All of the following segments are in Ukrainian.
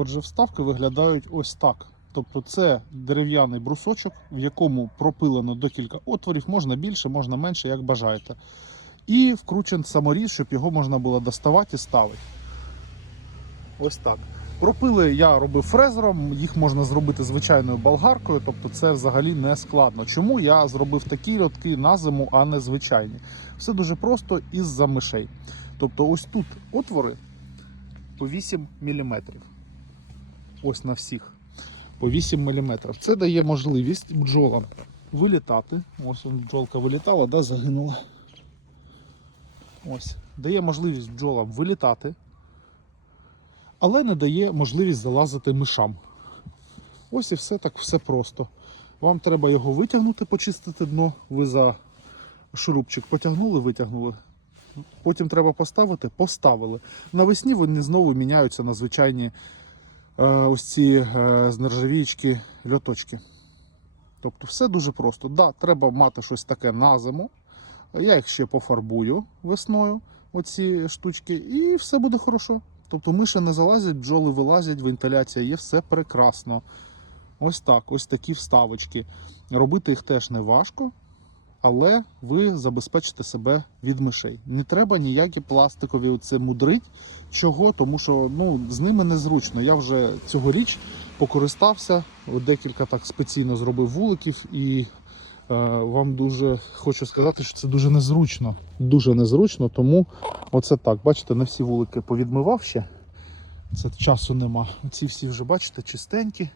Отже, вставки виглядають ось так. Тобто це дерев'яний брусочок, в якому пропилено декілька отворів, можна більше, можна менше, як бажаєте. І вкручен саморіз, щоб його можна було доставати і ставити. Ось так. Пропили я робив фрезером, їх можна зробити звичайною болгаркою, тобто це взагалі не складно. Чому я зробив такі рядки на зиму, а не звичайні? Все дуже просто із-за мишей. Тобто, ось тут отвори по 8 мм. Ось на всіх по 8 мм. Це дає можливість бджолам вилітати. Ось бджолка вилітала, да, загинула. Ось. Дає можливість бджолам вилітати, але не дає можливість залазити мишам. Ось і все так все просто. Вам треба його витягнути, почистити дно. Ви за шурупчик потягнули, витягнули. Потім треба поставити, поставили. Навесні вони знову міняються на звичайні ось ці е, з нержавіючки льоточки. Тобто все дуже просто. Да, треба мати щось таке на зиму. Я їх ще пофарбую весною, оці штучки, і все буде хорошо. Тобто миші не залазять, бджоли вилазять, вентиляція є, все прекрасно. Ось так, ось такі вставочки. Робити їх теж не важко, але ви забезпечите себе від мишей. Не треба ніякі пластикові оце мудрить. Чого? Тому що ну, з ними незручно. Я вже цьогоріч покористався, декілька так спеційно зробив вуликів і е, вам дуже хочу сказати, що це дуже незручно. Дуже незручно, тому оце так. Бачите, не всі вулики повідмивав ще. Це часу нема. Ці всі вже бачите, чистенькі.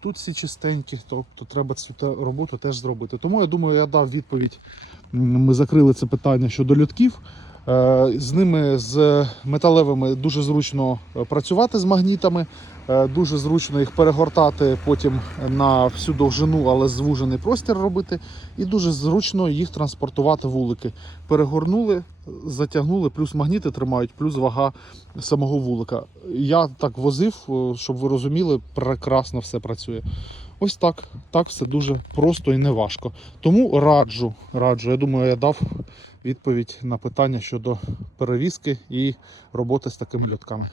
Тут всі чистенькі, тобто треба цю роботу теж зробити. Тому я думаю, я дав відповідь. Ми закрили це питання щодо льотків. Е, З ними, з металевими, дуже зручно е, працювати з магнітами, Е, дуже зручно їх перегортати потім на всю довжину, але звужений простір робити. І дуже зручно їх транспортувати вулики. Перегорнули, затягнули, плюс магніти тримають, плюс вага самого вулика. Я так возив, щоб ви розуміли, прекрасно все працює. Ось так. Так все дуже просто і не важко. Тому раджу, раджу. Я думаю, я дав відповідь на питання щодо перевізки і роботи з такими льотками.